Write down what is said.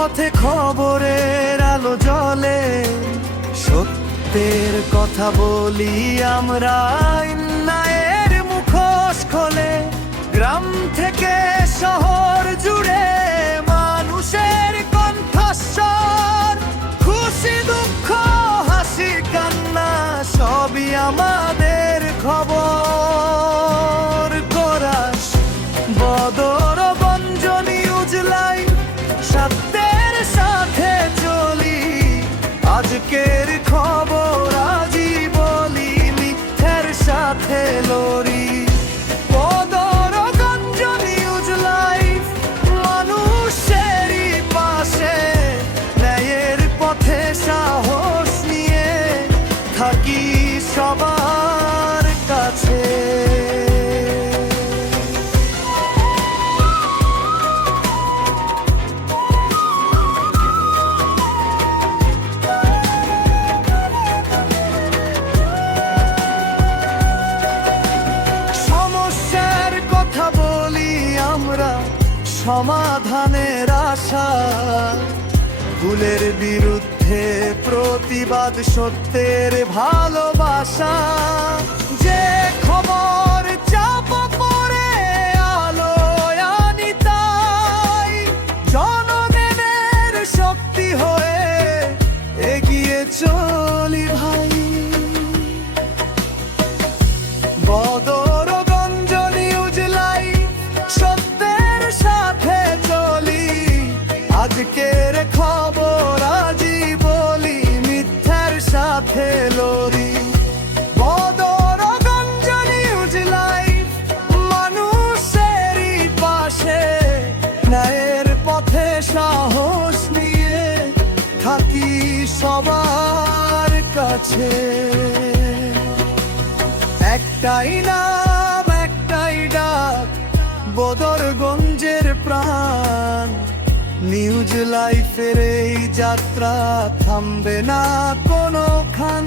পথে খবরের আলো জ্বলে, সত্যের কথা বলি আমরা, অন্যায়ের মুখোশ খোলে। গ্রাম থেকে শহর জুড়ে মানুষের কণ্ঠস্বর, খুশি দুঃখ হাসি কান্না সবই আমাদের খবর। কোরাস বদর গঞ্জ নিউজ লাইভ, সত্যের সাথে চলি, আজকের খবর আজই বলি, মিথ্যের সাথে লড়ি। বদরগঞ্জ নিউজ লাইভ, মানুষেরই পাশে, ন্যায়ের পথে সাহস নিয়ে থাকি সবার কাছে। সমাধানের আশা, ভুলের বিরুদ্ধে প্রতিবাদ, সত্যের ভালোবাসা। যে খবর চাপা পড়ে আলোয় আনি তাই, জনগণের শক্তি হয়ে এগিয়ে চলি ভাই। বদরগঞ্জ নিউজ লাইভ, সত্যের সাথে চলি, আজকের খবর আজই বলি, মিথ্যার সাথে লড়ি। বদরগঞ্জ নিউজ লাইভ, মানুষেরই পাশে, ন্যায়ের পথে সাহস নিয়ে থাকি সবার কাছে। একটাই নাম একটাই ডাক, বদরগঞ্জের প্রাণ। নিউজ লাইফের এই যাত্রা থামবে না কোনোখান।